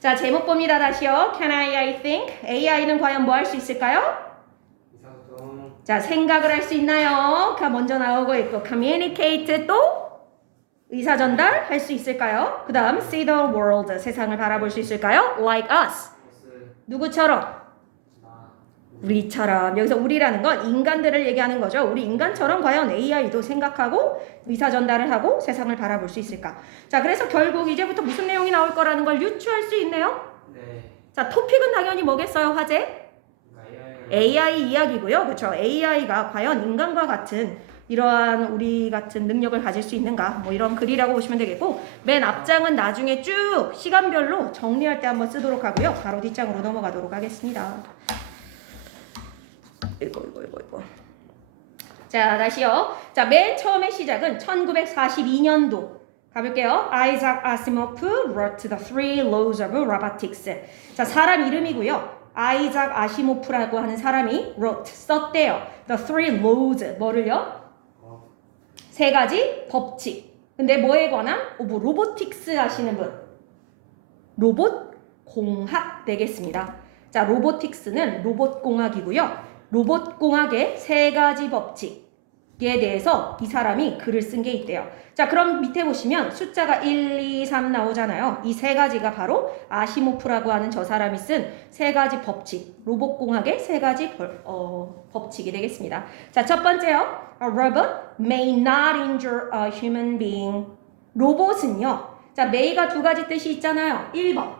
자, 제목 봅니다. 다시요. Can I think? AI는 과연 뭐 할 수 있을까요? 의사소통. 자, 생각을 할 수 있나요? 가 먼저 나오고 있고 communicate 또 의사 전달 할 수 있을까요? 그 다음 see the world 세상을 바라볼 수 있을까요? Like us 보스. 누구처럼? 나. 우리처럼. 여기서 우리라는 건 인간들을 얘기하는 거죠. 우리 인간처럼 과연 AI도 생각하고 의사 전달을 하고 세상을 바라볼 수 있을까? 자, 그래서 결국 이제부터 무슨 내용이 나올 거라는 걸 유추할 수 있네요. 네. 자, 토픽은 당연히 뭐겠어요? 화제? 그러니까 AI 이야기고요. 그렇죠? AI가 과연 인간과 같은 이러한 우리 같은 능력을 가질 수 있는가? 뭐 이런 글이라고 보시면 되겠고 맨 앞장은 나중에 쭉 시간별로 정리할 때 한번 쓰도록 하고요. 바로 뒷장으로 넘어가도록 하겠습니다. 이거. 자, 다시요. 자, 맨 처음의 시작은 1942년도. 가볼게요. Isaac Asimov wrote the three laws of robotics. 자, 사람 이름이고요. 아이작 아시모프라고 하는 사람이 wrote, 썼대요. The three laws. 뭐를요? 세 가지 법칙. 근데 뭐에 관한? 뭐 로보틱스 하시는 분. 로봇 공학 되겠습니다. 자, 로보틱스는 로봇 공학이고요. 로봇 공학의 세 가지 법칙에 대해서 이 사람이 글을 쓴 게 있대요. 자, 그럼 밑에 보시면 숫자가 1, 2, 3 나오잖아요. 이 세 가지가 바로 아시모프라고 하는 저 사람이 쓴 세 가지 법칙, 로봇 공학의 세 가지 법칙이 되겠습니다. 자, 첫 번째요. A robot may not injure a human being. 로봇은요. 자, may가 두 가지 뜻이 있잖아요. 1번.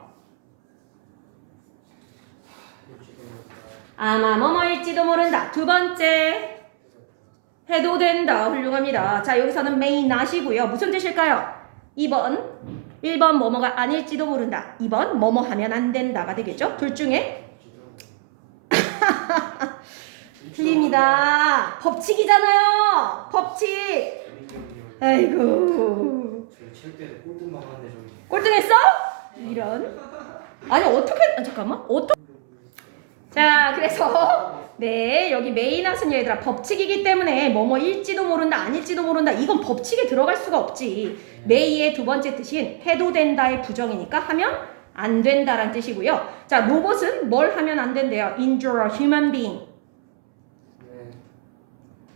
아마 뭐뭐일지도 모른다. 두 번째. 해도 된다. 훌륭합니다. 자, 여기서는 may not이고요. 무슨 뜻일까요? 2번. 1번 뭐뭐가 아닐지도 모른다. 2번 뭐뭐 하면 안 된다가 되겠죠? 둘 중에 틀립니다. 법칙이잖아요. 법칙. 아이고. 저희 체육 때도 꼴등 막았는데 저기. 꼴등했어? 이런. 아니 어떻게? 잠깐만. 자, 그래서 네, 여기 메이낫은 얘들아 법칙이기 때문에 뭐뭐일지도 모른다, 아닐지도 모른다. 이건 법칙에 들어갈 수가 없지. 메이의 두 번째 뜻인 해도 된다의 부정이니까 하면 안 된다란 뜻이고요. 자, 로봇은 뭘 하면 안 된대요? Injure a human being. 네.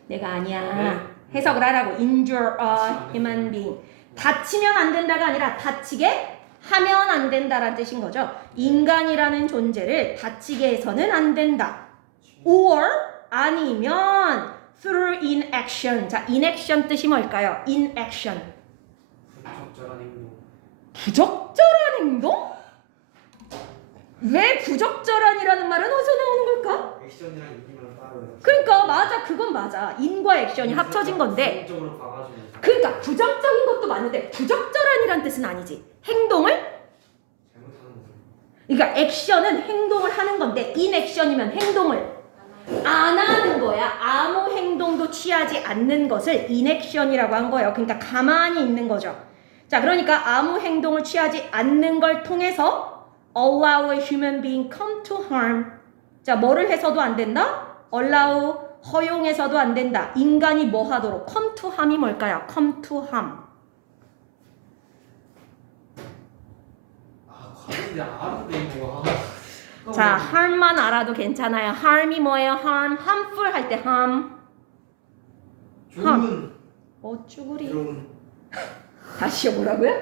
내가 아니야. 네. 해석을 하라고. Injure a human being. 다치면 안 된다가 아니라 다치게 하면 안 된다란 뜻인 거죠. 인간이라는 존재를 다치게 해서는 안 된다. Or 아니면 through inaction. 자, inaction 뜻이 뭘까요? inaction. 부적절한 행동. 부적절한 행동? 왜 부적절한이라는 말은 어디서 나오는 걸까? 액션이랑 인기만 따로요. 그러니까 맞아, 그건 맞아. 인과 액션이 합쳐진 건데. 적으로 봐가지고. 그러니까 부정적인 것도 맞는데 부적절한이란 뜻은 아니지. 행동을 잘못하는 거. 그러니까 액션은 행동을 하는 건데 인액션이면 행동을 안 하는 거야. 아무 행동도 취하지 않는 것을 인액션이라고 한 거예요. 그러니까 가만히 있는 거죠. 자, 그러니까 아무 행동을 취하지 않는 걸 통해서 allow a human being come to harm. 자, 뭐를 해서도 안 된다? allow 허용해서도 안 된다. 인간이 뭐 하도록? come to harm이 뭘까요? come to harm. 아, 과인데 알았는데 이거. 자, harm만 알아도 괜찮아요. harm이 뭐예요? harmful 할 때 harm. 좋은. 쭈구리. 이런. 다시요, 뭐라고요?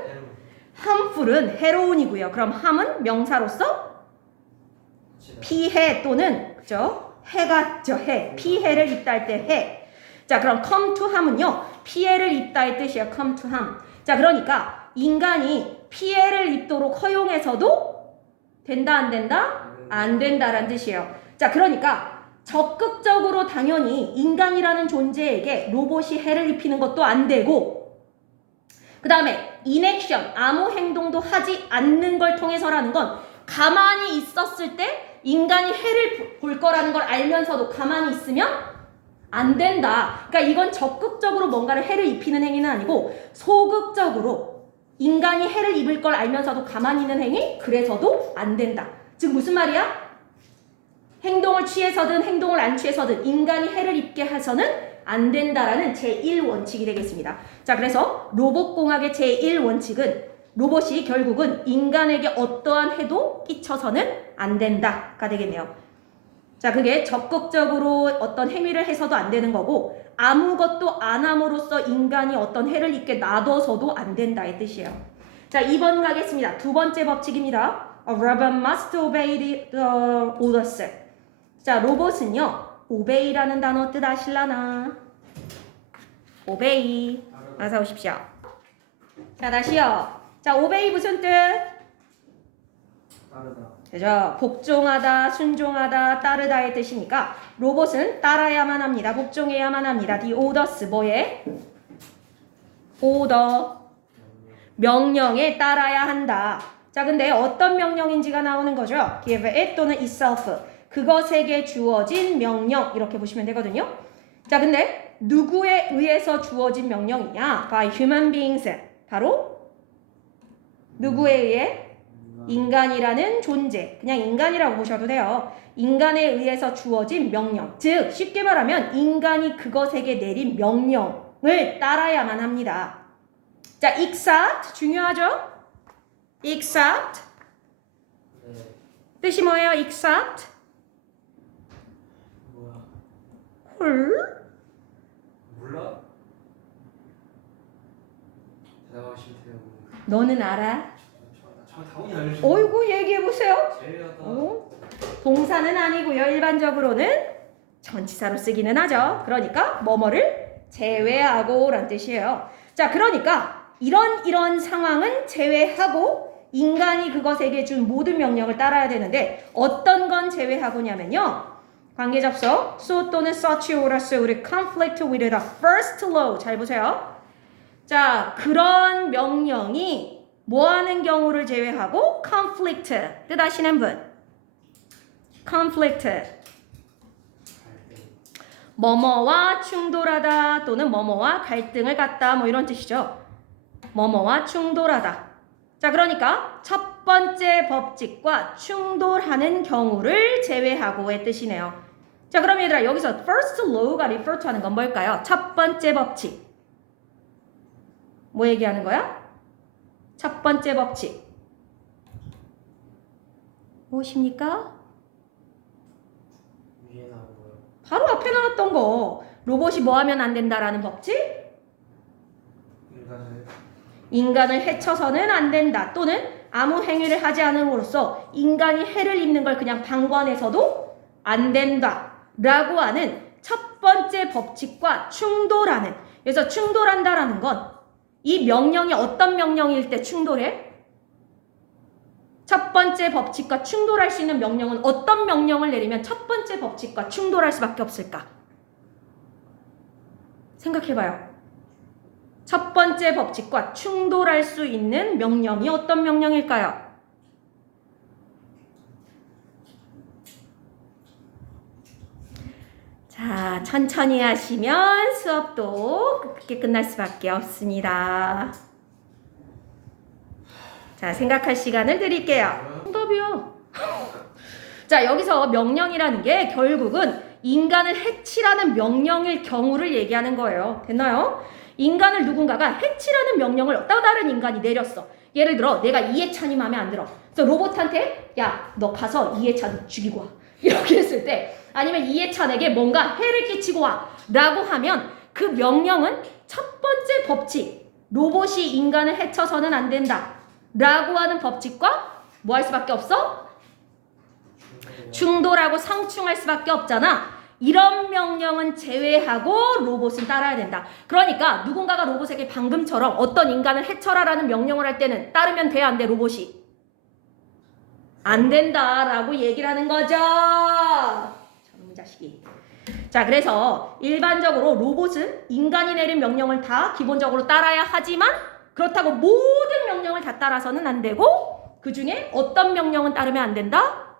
harmful은 해로운이고요. 그럼 harm은 명사로서 피해 또는 그죠? 해가 해. 피해를 입다 할 때 해. 자, 그럼 come to harm은요. 피해를 입다의 뜻이에요. come to harm. 자, 그러니까 인간이 피해를 입도록 허용해서도 된다 안 된다? 안 된다란 뜻이에요. 자, 그러니까 적극적으로 당연히 인간이라는 존재에게 로봇이 해를 입히는 것도 안 되고 그 다음에 인액션, 아무 행동도 하지 않는 걸 통해서라는 건 가만히 있었을 때 인간이 해를 볼 거라는 걸 알면서도 가만히 있으면 안 된다. 그러니까 이건 적극적으로 뭔가를 해를 입히는 행위는 아니고 소극적으로 인간이 해를 입을 걸 알면서도 가만히 있는 행위? 그래서도 안 된다. 즉 무슨 말이야? 행동을 취해서든 행동을 안 취해서든 인간이 해를 입게 해서는 안 된다라는 제1원칙이 되겠습니다. 자, 그래서 로봇공학의 제1원칙은 로봇이 결국은 인간에게 어떠한 해도 끼쳐서는 안 된다가 되겠네요. 자, 그게 적극적으로 어떤 행위를 해서도 안 되는 거고 아무것도 안 함으로써 인간이 어떤 해를 입게 놔둬서도 안 된다의 뜻이에요. 자, 2번 가겠습니다. 두 번째 법칙입니다. A robot must obey the orders. 자, 로봇은요. obey라는 단어 뜻 아실라나? obey. 어서 오십시오. 자, 다시요. 자, obey 무슨 뜻? 따르다. 그죠? 복종하다, 순종하다, 따르다의 뜻이니까 로봇은 따라야만 합니다. 복종해야만 합니다. The orders 뭐에? order. 명령에 따라야 한다. 자, 근데 어떤 명령인지가 나오는 거죠? give it 또는 itself. 그것에게 주어진 명령 이렇게 보시면 되거든요. 자, 근데 누구에 의해서 주어진 명령이냐? by human beings. 바로 누구에 의해? 인간이라는 존재. 그냥 인간이라고 보셔도 돼요. 인간에 의해서 주어진 명령. 즉 쉽게 말하면 인간이 그것에게 내린 명령을 따라야만 합니다. 자, except 중요하죠? except 네. 뜻이 뭐예요? except 뭐야? 헐? 몰라? 대답하시면 돼요. 너는 알아? 저 당연히 알려줘. 어이구 얘기해보세요. 제외하다. 동사는 아니고요. 일반적으로는 전치사로 쓰기는 하죠. 그러니까 뭐뭐를 제외하고 라는 뜻이에요. 자, 그러니까 이런 상황은 제외하고 인간이 그것에게 준 모든 명령을 따라야 되는데 어떤 건 제외하고냐면요. 관계접속 so 또는 such orders would conflict with the first law. 잘 보세요. 자, 그런 명령이 뭐 하는 경우를 제외하고 conflict 뜻 아시는 분? conflict 뭐뭐와 충돌하다 또는 뭐뭐와 갈등을 갖다 뭐 이런 뜻이죠. 뭐뭐와 충돌하다. 자, 그러니까 첫 번째 법칙과 충돌하는 경우를 제외하고의 뜻이네요. 자, 그럼 얘들아 여기서 first law가 refer to 하는 건 뭘까요? 첫 번째 법칙. 뭐 얘기하는 거야? 첫 번째 법칙. 무엇입니까? 위에 나온 거요. 바로 앞에 나왔던 거. 로봇이 뭐 하면 안 된다라는 법칙? 인간을 해쳐서는 안 된다. 또는 아무 행위를 하지 않음으로써 인간이 해를 입는 걸 그냥 방관해서도 안 된다. 라고 하는 첫 번째 법칙과 충돌하는. 그래서 충돌한다라는 건 이 명령이 어떤 명령일 때 충돌해? 첫 번째 법칙과 충돌할 수 있는 명령은 어떤 명령을 내리면 첫 번째 법칙과 충돌할 수밖에 없을까? 생각해봐요. 첫 번째 법칙과 충돌할 수 있는 명령이 어떤 명령일까요? 자, 천천히 하시면 수업도 그렇게 끝날 수밖에 없습니다. 자, 생각할 시간을 드릴게요. 정답이요. 자, 여기서 명령이라는 게 결국은 인간을 해치라는 명령일 경우를 얘기하는 거예요. 됐나요? 인간을 누군가가 해치라는 명령을 또 다른 인간이 내렸어. 예를 들어 내가 이해찬이 마음에 안 들어. 그래서 로봇한테 야, 너 가서 이해찬 죽이고 와. 이렇게 했을 때 아니면 이해찬에게 뭔가 해를 끼치고 와 라고 하면 그 명령은 첫 번째 법칙 로봇이 인간을 해쳐서는 안 된다 라고 하는 법칙과 뭐 할 수밖에 없어? 충돌하고 상충할 수밖에 없잖아. 이런 명령은 제외하고 로봇은 따라야 된다. 그러니까 누군가가 로봇에게 방금처럼 어떤 인간을 해쳐라라는 명령을 할 때는 따르면 돼, 안 돼, 로봇이? 안 된다라고 얘기를 하는 거죠. 저놈 자식이. 자, 그래서 일반적으로 로봇은 인간이 내린 명령을 다 기본적으로 따라야 하지만 그렇다고 모든 명령을 다 따라서는 안 되고 그 중에 어떤 명령은 따르면 안 된다?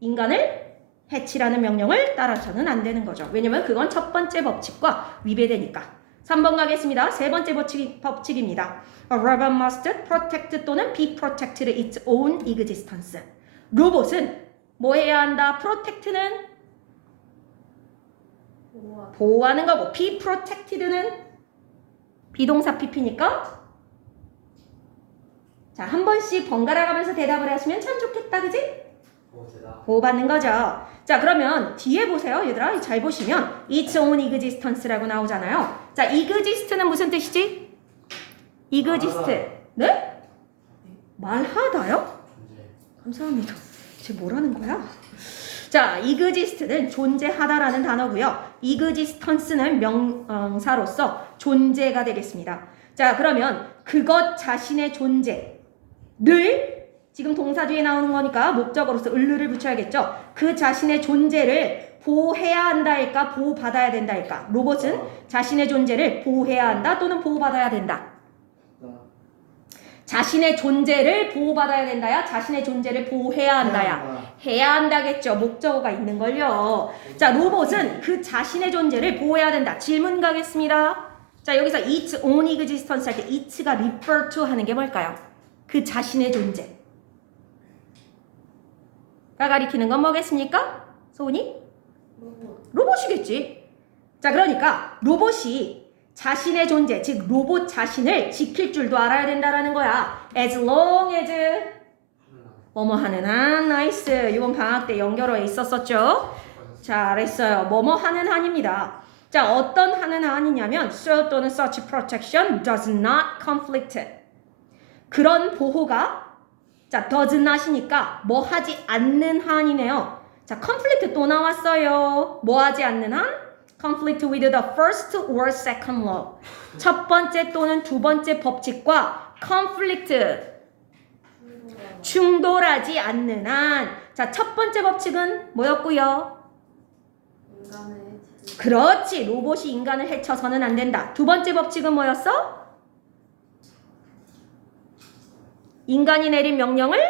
인간을 해치라는 명령을 따라서는 안 되는 거죠. 왜냐면 그건 첫 번째 법칙과 위배되니까. 3번 가겠습니다. 세 번째 법칙입니다. A robot must protect 또는 be protected its own existence. 로봇은 뭐 해야 한다? protect는 보호하는 거고 be protected는 비동사 pp니까 자, 한 번씩 번갈아 가면서 대답을 하시면 참 좋겠다, 그지? 오 대답. 보호받는 거죠. 자, 그러면 뒤에 보세요, 얘들아. 잘 보시면 Its own existence라고 나오잖아요. 자, exist는 무슨 뜻이지? exist. 네? 말하다요? 존재. 감사합니다. 쟤 뭐라는 거야? 자, exist는 존재하다라는 단어고요. existence는 명사로서 존재가 되겠습니다. 자, 그러면 그것 자신의 존재를 지금 동사 뒤에 나오는 거니까 목적어로서 을를 붙여야겠죠. 그 자신의 존재를 보호해야 한다 할까, 보호받아야 된다 할까? 로봇은 자신의 존재를 보호해야 한다 또는 보호받아야 된다. 자신의 존재를 보호받아야 된다야, 자신의 존재를 보호해야 한다야. 해야 한다겠죠. 목적어가 있는 걸요. 자, 로봇은 그 자신의 존재를 보호해야 된다. 질문 가겠습니다. 자, 여기서 its own existence 할 때 its가 refer to 하는 게 뭘까요? 그 자신의 존재. 가 가리키는 건 뭐겠습니까? 소은이? 로봇이겠지. 자, 그러니까 로봇이 자신의 존재, 즉 로봇 자신을 지킬 줄도 알아야 된다라는 거야. As long as 뭐뭐 하는 한. 나이스. 이번 방학 때 연결어에 있었었죠. 잘했어요. 뭐뭐 하는 한입니다. 자, 어떤 하는 한이냐면 so 또는 such protection does not conflict. 그런 보호가 자, does not이니까 뭐 하지 않는 한이네요. 자, conflict 또 나왔어요. 뭐 하지 않는 한? conflict with the first or second law. 첫 번째 또는 두 번째 법칙과 conflict 충돌하지 않는 한. 자, 첫 번째 법칙은 뭐였고요? 그렇지. 로봇이 인간을 해쳐서는 안 된다. 두 번째 법칙은 뭐였어? 인간이 내린 명령을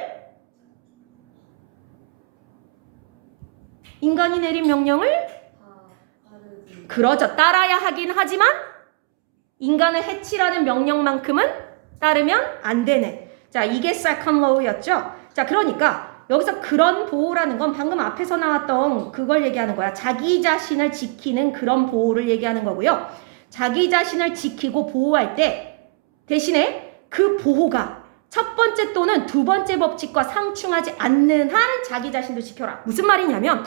그러죠. 따라야 하긴 하지만 인간을 해치라는 명령만큼은 따르면 안 되네. 자, 이게 second law였죠. 자, 그러니까 여기서 그런 보호라는 건 방금 앞에서 나왔던 그걸 얘기하는 거야. 자기 자신을 지키는 그런 보호를 얘기하는 거고요. 자기 자신을 지키고 보호할 때 대신에 그 보호가 첫 번째 또는 두 번째 법칙과 상충하지 않는 한 자기 자신도 지켜라. 무슨 말이냐면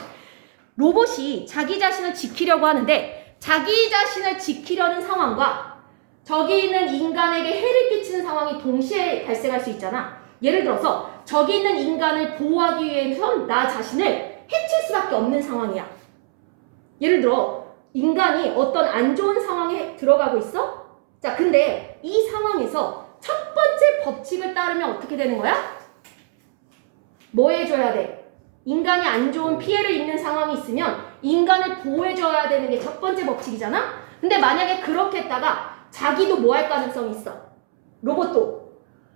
로봇이 자기 자신을 지키려고 하는데 자기 자신을 지키려는 상황과 저기 있는 인간에게 해를 끼치는 상황이 동시에 발생할 수 있잖아. 예를 들어서 저기 있는 인간을 보호하기 위해선 나 자신을 해칠 수밖에 없는 상황이야. 예를 들어 인간이 어떤 안 좋은 상황에 들어가고 있어? 자, 근데 이 상황에서 첫 번째 법칙을 따르면 어떻게 되는 거야? 뭐 해줘야 돼? 인간이 안 좋은 피해를 입는 상황이 있으면 인간을 보호해줘야 되는 게 첫 번째 법칙이잖아? 근데 만약에 그렇게 했다가 자기도 뭐 할 가능성이 있어? 로봇도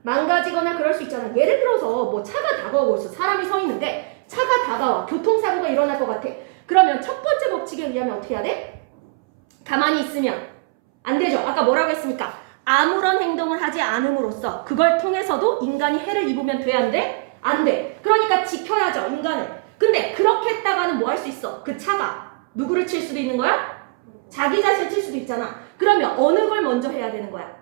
망가지거나 그럴 수 있잖아. 예를 들어서 뭐 차가 다가오고 있어. 사람이 서 있는데 차가 다가와. 교통사고가 일어날 것 같아. 그러면 첫 번째 법칙에 의하면 어떻게 해야 돼? 가만히 있으면 안 되죠. 아까 뭐라고 했습니까? 아무런 행동을 하지 않음으로써 그걸 통해서도 인간이 해를 입으면 돼, 안 돼? 안 돼. 그러니까 지켜야죠, 인간을. 근데 그렇게 했다가는 뭐 할 수 있어? 그 차가 누구를 칠 수도 있는 거야? 자기 자신을 칠 수도 있잖아. 그러면 어느 걸 먼저 해야 되는 거야?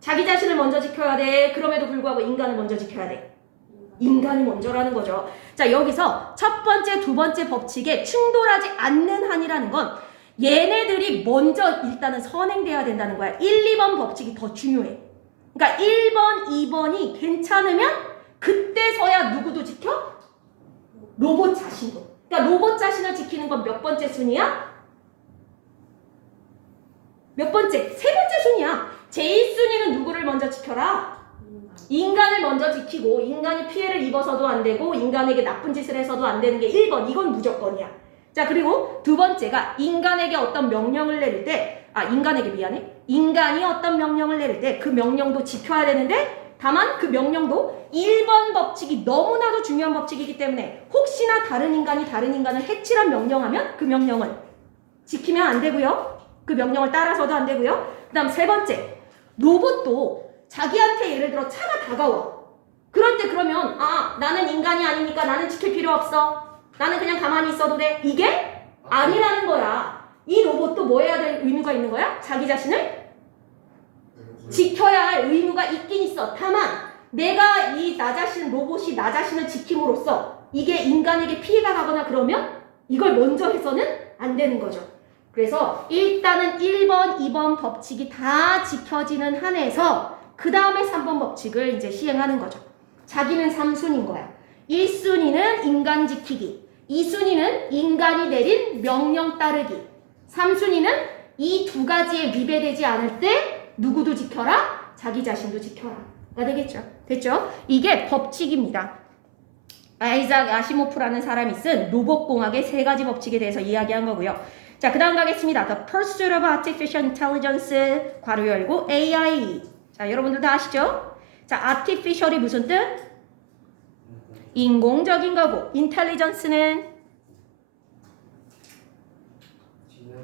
자기 자신을 먼저 지켜야 돼. 그럼에도 불구하고 인간을 먼저 지켜야 돼. 인간이 먼저라는 거죠. 자, 여기서 첫 번째, 두 번째 법칙에 충돌하지 않는 한이라는 건 얘네들이 먼저 일단은 선행돼야 된다는 거야. 1, 2번 법칙이 더 중요해. 그러니까 1번, 2번이 괜찮으면 그때서야 누구도 지켜? 로봇 자신도. 그러니까 로봇 자신을 지키는 건 몇 번째 순위야? 몇 번째? 세 번째 순위야. 제1순위는 누구를 먼저 지켜라? 인간을 먼저 지키고 인간이 피해를 입어서도 안 되고 인간에게 나쁜 짓을 해서도 안 되는 게 1번. 이건 무조건이야. 자, 그리고 두 번째가 인간에게 어떤 명령을 내릴 때 인간이 어떤 명령을 내릴 때 그 명령도 지켜야 되는데 다만 그 명령도 1번 법칙이 너무나도 중요한 법칙이기 때문에 혹시나 다른 인간이 다른 인간을 해치란 명령하면 그 명령은 지키면 안 되고요. 그 명령을 따라서도 안 되고요. 그 다음 세 번째, 로봇도 자기한테 예를 들어 차가 다가와. 그럴 때 그러면 나는 인간이 아니니까 나는 지킬 필요 없어. 나는 그냥 가만히 있어도 돼. 이게 아니라는 거야. 이 로봇도 뭐 해야 될 의무가 있는 거야? 자기 자신을 지켜야 할 의무가 있긴 있어. 다만 내가 이 나 자신 로봇이 나 자신을 지킴으로써 이게 인간에게 피해가 가거나 그러면 이걸 먼저 해서는 안 되는 거죠. 그래서 일단은 1번, 2번 법칙이 다 지켜지는 한에서 그 다음에 3번 법칙을 이제 시행하는 거죠. 자기는 3순위인 거야. 1순위는 인간 지키기, 2순위는 인간이 내린 명령 따르기, 3순위는 이 두 가지에 위배되지 않을 때 누구도 지켜라? 자기 자신도 지켜라. 가 되겠죠. 됐죠? 이게 법칙입니다. 아이작 아시모프라는 사람이 쓴 로봇공학의 3가지 법칙에 대해서 이야기한 거고요. 자, 그 다음 가겠습니다. The Pursuit of Artificial Intelligence, 괄호 열고 AI. 자, 여러분들 다 아시죠? 자, artificial이 무슨 뜻? 인공적인 거고, intelligence는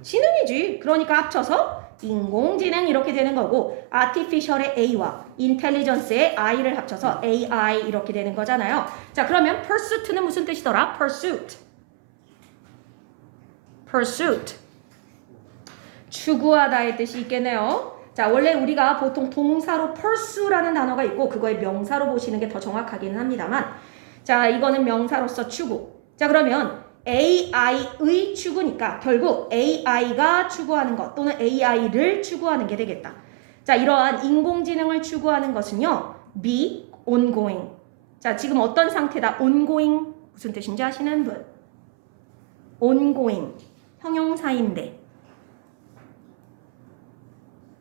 지능이지. 그러니까 합쳐서 인공지능 이렇게 되는 거고, artificial의 A와 intelligence의 I를 합쳐서 AI 이렇게 되는 거잖아요. 자, 그러면 pursuit는 무슨 뜻이더라? pursuit. 추구하다의 뜻이 있겠네요. 자, 원래 우리가 보통 동사로 pursue라는 단어가 있고 그거의 명사로 보시는 게 더 정확하기는 합니다만, 자, 이거는 명사로서 추구. 자, 그러면 AI의 추구니까 결국 AI가 추구하는 것 또는 AI를 추구하는 게 되겠다. 자, 이러한 인공지능을 추구하는 것은요, be ongoing. 자, 지금 어떤 상태다? ongoing 무슨 뜻인지 아시는 분? ongoing 형용사인데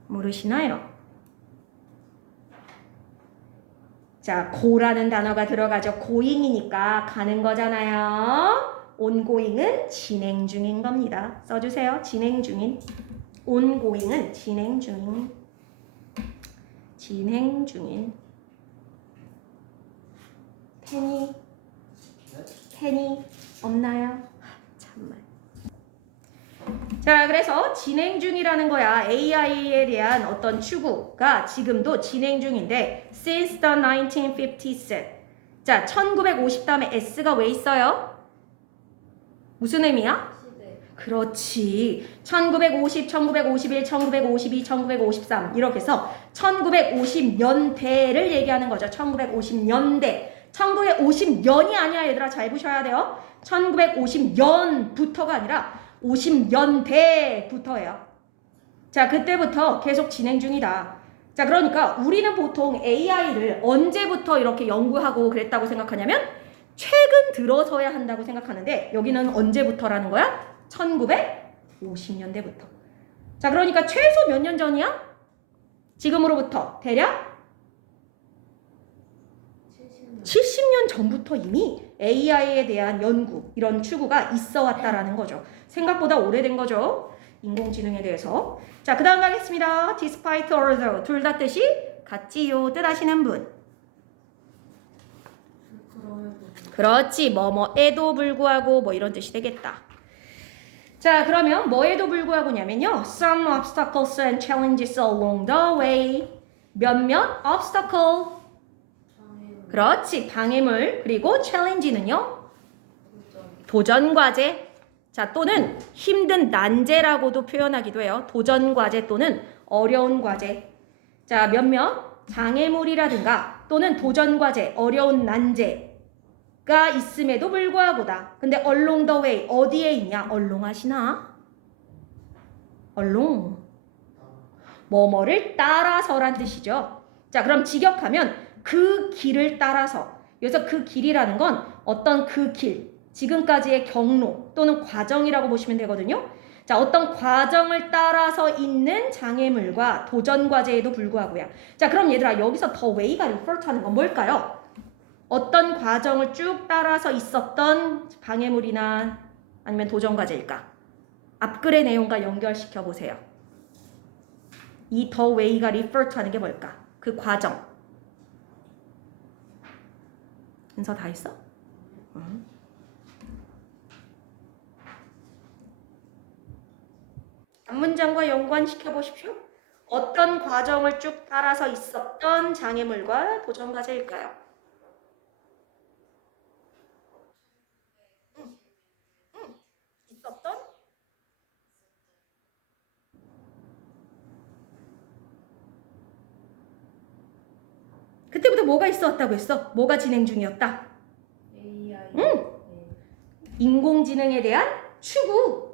모르시나요? 자, go라는 단어가 들어가죠. going이니까 가는 거잖아요. ongoing은 진행 중인 겁니다. 써주세요. 진행 중인. ongoing은 진행 중인. 진행 중인. 펜이 없나요? 참말. 자, 그래서 진행 중이라는 거야. AI에 대한 어떤 추구가 지금도 진행 중인데 since the 1950s. 자, 1950 다음에 S가 왜 있어요? 무슨 의미야? 그렇지. 1950, 1951, 1952, 1953 이렇게 해서 1950년대를 얘기하는 거죠. 1950년대. 1950년이 아니야, 얘들아. 잘 보셔야 돼요. 1950년부터가 아니라 50년대부터예요. 자, 그때부터 계속 진행 중이다. 자, 그러니까 우리는 보통 AI를 언제부터 이렇게 연구하고 그랬다고 생각하냐면 최근 들어서야 한다고 생각하는데 여기는 언제부터라는 거야? 1950년대부터. 자, 그러니까 최소 몇 년 전이야? 지금으로부터 대략 70년 전부터 이미 AI에 대한 연구, 이런 추구가 있어 왔다라는 거죠. 생각보다 오래된 거죠. 인공지능에 대해서. 자, 그 다음 가겠습니다. despite although. 둘 다 뜻이 같지요. 뜻 아시는 분? 그렇지. 뭐에도 불구하고 뭐 이런 뜻이 되겠다. 자, 그러면 뭐에도 불구하고냐면요. Some obstacles and challenges along the way. 몇몇 obstacle. 그렇지. 방해물. 그리고 challenge는요. 도전 과제. 자, 또는 힘든 난제라고도 표현하기도 해요. 도전 과제 또는 어려운 과제. 자, 몇몇 장애물이라든가 또는 도전 과제, 어려운 난제가 있음에도 불구하고다. 근데 along the way 어디에 있냐? 얼롱하시나? 얼롱. 뭐뭐를 따라서란 뜻이죠. 자, 그럼 직역하면 그 길을 따라서. 그래서 그 길이라는 건 어떤 그 길, 지금까지의 경로 또는 과정이라고 보시면 되거든요. 자, 어떤 과정을 따라서 있는 장애물과 도전 과제에도 불구하고요. 자, 그럼 얘들아, 여기서 the way가 refer to 하는 건 뭘까요? 어떤 과정을 쭉 따라서 있었던 방해물이나 아니면 도전 과제일까? 앞글의 내용과 연결시켜 보세요. 이 the way가 refer to 하는 게 뭘까? 그 과정. 순서 다 했어? 문장과 연관시켜 보십시오. 어떤 과정을 쭉 따라서 있었던 장애물과 도전 과제일까요? 있었던? 그때부터 뭐가 있어 왔다고 했어? 뭐가 진행 중이었다? AI. 인공지능에 대한 추구.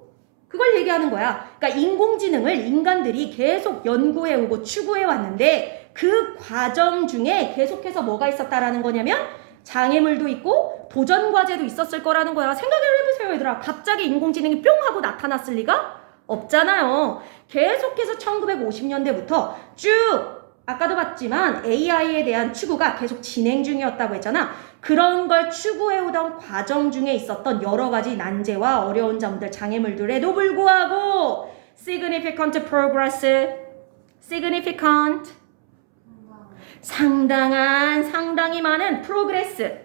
그걸 얘기하는 거야. 그러니까 인공지능을 인간들이 계속 연구해오고 추구해왔는데 그 과정 중에 계속해서 뭐가 있었다라는 거냐면 장애물도 있고 도전 과제도 있었을 거라는 거야. 생각을 해보세요, 얘들아. 갑자기 인공지능이 뿅 하고 나타났을 리가 없잖아요. 계속해서 1950년대부터 쭉 아까도 봤지만 AI에 대한 추구가 계속 진행 중이었다고 했잖아. 그런 걸 추구해오던 과정 중에 있었던 여러 가지 난제와 어려운 점들, 장애물들에도 불구하고 significant progress, significant, 상당히 많은 progress,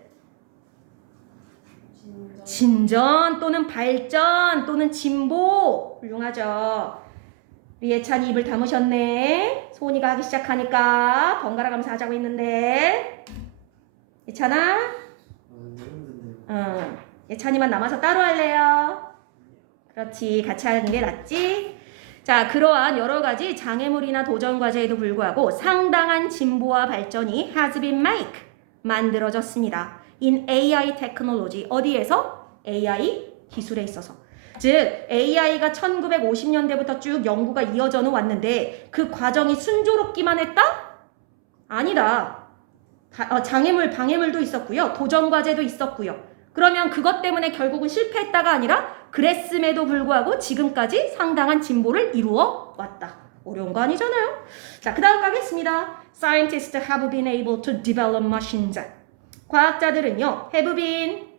진전 또는 발전 또는 진보. 훌륭하죠. 우리 예찬이 입을 다무셨네. 소은이가 하기 시작하니까 번갈아 가면서 하자고 했는데. 예찬아? 예찬이만 남아서 따로 할래요? 그렇지. 같이 하는 게 낫지? 자, 그러한 여러 가지 장애물이나 도전 과제에도 불구하고 상당한 진보와 발전이 has been 만들어졌습니다. in AI technology. 어디에서? AI 기술에 있어서. 즉 AI가 1950년대부터 쭉 연구가 이어져 왔는데 그 과정이 순조롭기만 했다? 아니다. 장애물, 방해물도 있었고요. 도전 과제도 있었고요. 그러면 그것 때문에 결국은 실패했다가 아니라 그랬음에도 불구하고 지금까지 상당한 진보를 이루어 왔다. 어려운 거 아니잖아요. 자, 그 다음 가겠습니다. Scientists have been able to develop machines. 과학자들은요, have been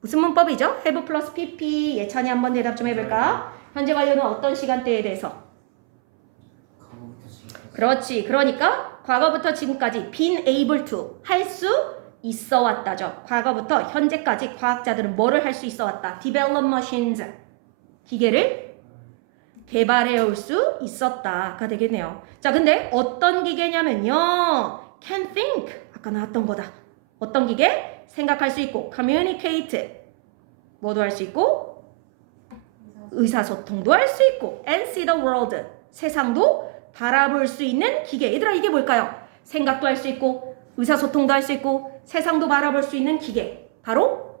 무슨 문법이죠? have 플러스 pp. 예찬이 한번 대답 좀 해볼까? 현재 완료는 어떤 시간대에 대해서? 그렇지. 그러니까 과거부터 지금까지 been able to 할 수 있어 왔다죠. 과거부터 현재까지 과학자들은 뭐를 할 수 있어 왔다? develop machines. 기계를 개발해 올 수 있었다가 되겠네요. 자, 근데 어떤 기계냐면요. can think. 아까 나왔던 거다. 어떤 기계? 생각할 수 있고 communicate. 뭐도 할 수 있고 의사소통도 할 수 있고 and see the world. 세상도 바라볼 수 있는 기계. 얘들아, 이게 뭘까요? 생각도 할 수 있고 의사소통도 할 수 있고 세상도 바라볼 수 있는 기계. 바로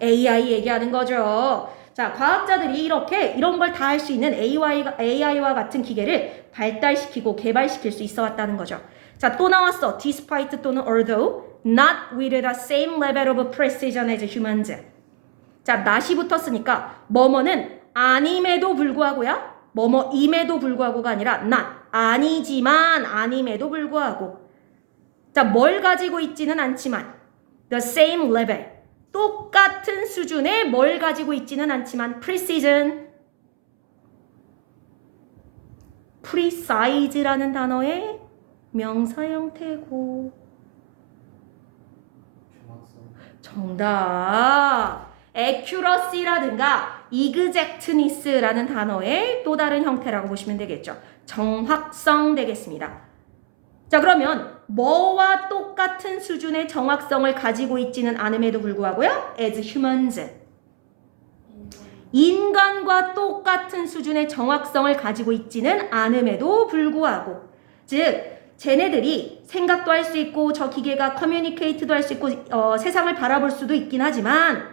AI 얘기하는 거죠. 자, 과학자들이 이렇게 이런 걸 다 할 수 있는 AI와 같은 기계를 발달시키고 개발시킬 수 있어 왔다는 거죠. 자, 또 나왔어. despite 또는 although not with the same level of precision as humans. 자, not이 붙었으니까 뭐뭐는 아님에도 불구하고야. 뭐뭐임에도 불구하고가 아니라 not. 아니지만 아님에도 불구하고. 자, 뭘 가지고 있지는 않지만 the same level. 똑같은 수준의 뭘 가지고 있지는 않지만 precision. precise라는 단어의 명사 형태고. 정답. accuracy라든가 exactness라는 단어의 또 다른 형태라고 보시면 되겠죠. 정확성 되겠습니다. 자, 그러면 뭐와 똑같은 수준의 정확성을 가지고 있지는 않음에도 불구하고요. as humans. 인간과 똑같은 수준의 정확성을 가지고 있지는 않음에도 불구하고. 즉 쟤네들이 생각도 할 수 있고 저 기계가 커뮤니케이트도 할 수 있고 세상을 바라볼 수도 있긴 하지만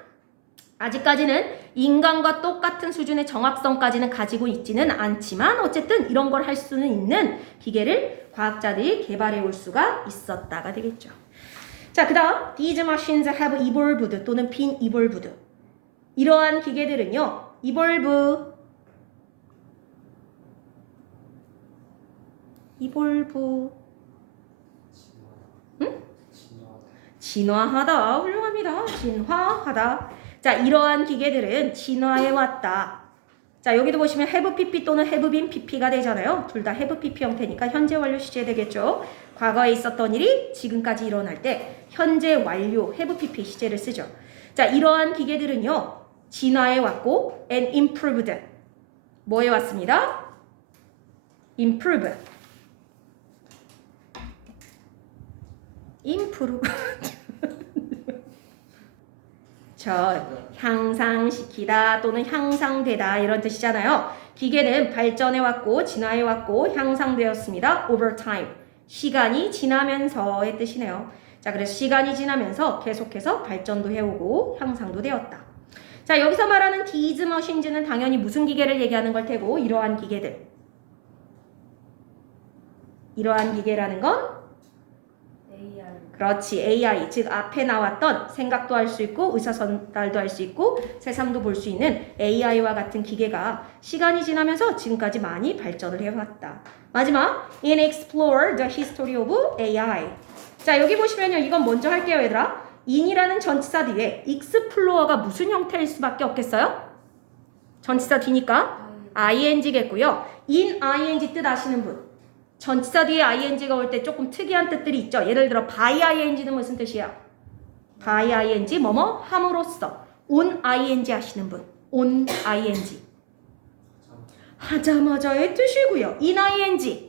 아직까지는 인간과 똑같은 수준의 정확성까지는 가지고 있지는 않지만 어쨌든 이런 걸 할 수는 있는 기계를 과학자들이 개발해 올 수가 있었다가 되겠죠. 자, 그 다음 These machines have evolved 또는 been evolved. 이러한 기계들은요. evolve 응? 진화하다. 훌륭합니다. 진화하다. 자, 이러한 기계들은 진화해 왔다. 자, 여기도 보시면 have pp 또는 have been pp가 되잖아요. 둘 다 have pp 형태니까 현재 완료 시제 되겠죠. 과거에 있었던 일이 지금까지 일어날 때 현재 완료 have pp 시제를 쓰죠. 자, 이러한 기계들은요. 진화해 왔고 and improved. 뭐 해 왔습니다? improve. 향상시키다 또는 향상되다 이런 뜻이잖아요. 기계는 발전해왔고 진화해왔고 향상되었습니다. over time. 시간이 지나면서의 뜻이네요. 자, 그래서 시간이 지나면서 계속해서 발전도 해오고 향상도 되었다. 자, 여기서 말하는 these machines는 당연히 무슨 기계를 얘기하는 걸 테고 이러한 기계들. 이러한 기계라는 건 AI. 그렇지. AI, 즉 앞에 나왔던 생각도 할 수 있고 의사전달도 할 수 있고 세상도 볼 수 있는 AI와 같은 기계가 시간이 지나면서 지금까지 많이 발전을 해왔다. 마지막, in explore the history of AI. 자, 여기 보시면요. 이건 먼저 할게요, 얘들아. in이라는 전치사 뒤에 explore가 무슨 형태일 수밖에 없겠어요? 전치사 뒤니까 ing겠고요. in ing 뜻 아시는 분? 전치사 뒤에 ing가 올 때 조금 특이한 뜻들이 있죠. 예를 들어 by ing는 무슨 뜻이야? by ing 뭐뭐 함으로써. on ing 하시는 분. on ing 하자마자의 뜻이고요. in ing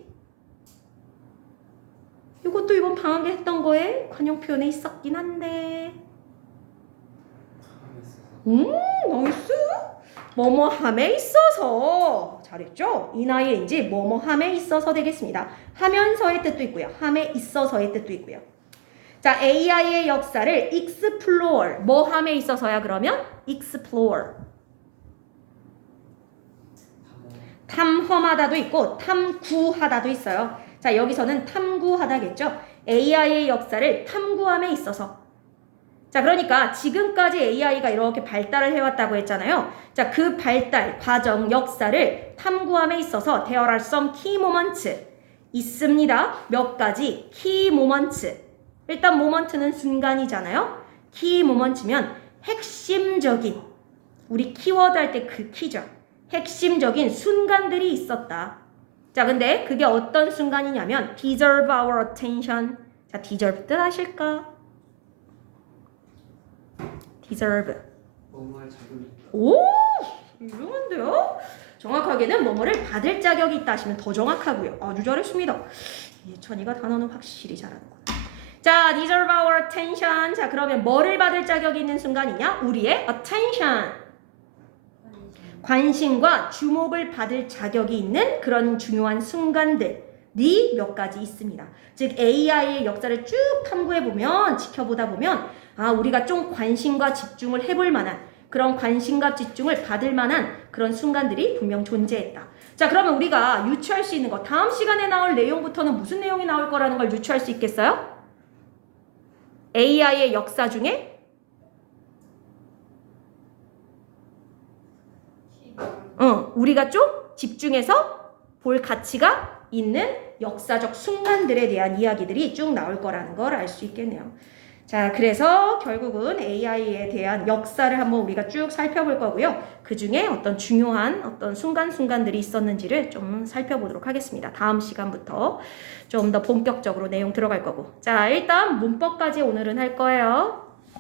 이것도 이번 방학에 했던 거에 관용 표현에 있었긴 한데 나이스. 뭐뭐함에 있어서 잘했죠? in ing 뭐뭐함에 있어서 되겠습니다. 하면서의 뜻도 있고요. 함에 있어서의 뜻도 있고요. 자, AI의 역사를 explore 뭐함에 있어서야 그러면 explore 탐험하다도 있고 탐구하다도 있어요. 자, 여기서는 탐구하다겠죠? AI의 역사를 탐구함에 있어서. 자, 그러니까 지금까지 AI가 이렇게 발달을 해왔다고 했잖아요. 자, 그 발달, 과정, 역사를 탐구함에 있어서 there are some key moments 있습니다. 몇 가지 key moments. 일단 moment는 순간이잖아요. key moments면 핵심적인, 우리 키워드 할 때 그 키죠. 핵심적인 순간들이 있었다. 자, 근데 그게 어떤 순간이냐면 deserve our attention. 자, deserve 뜻 아실까? deserve. 뭐뭐할 자격이 있다. 오! 훌륭한데요? 정확하게는 뭐뭐를 받을 자격이 있다 하시면 더 정확하고요. 아주 잘했습니다. 예천이가 단어는 확실히 잘하는구나. 자, deserve our attention. 자, 그러면 뭐를 받을 자격이 있는 순간이냐? 우리의 attention. 관심과 주목을 받을 자격이 있는 그런 중요한 순간들이 몇 가지 있습니다. 즉 AI의 역사를 쭉 탐구해보면, 지켜보다 보면 아, 우리가 좀 관심과 집중을 해볼 만한 그런 관심과 집중을 받을 만한 그런 순간들이 분명 존재했다. 자, 그러면 우리가 유추할 수 있는 거, 다음 시간에 나올 내용부터는 무슨 내용이 나올 거라는 걸 유추할 수 있겠어요? AI의 역사 중에 우리가 좀 집중해서 볼 가치가 있는 역사적 순간들에 대한 이야기들이 쭉 나올 거라는 걸 알 수 있겠네요. 자, 그래서 결국은 AI에 대한 역사를 한번 우리가 쭉 살펴볼 거고요. 그 중에 어떤 중요한 어떤 순간들이 있었는지를 좀 살펴보도록 하겠습니다. 다음 시간부터 좀 더 본격적으로 내용 들어갈 거고. 자, 일단 문법까지 오늘은 할 거예요.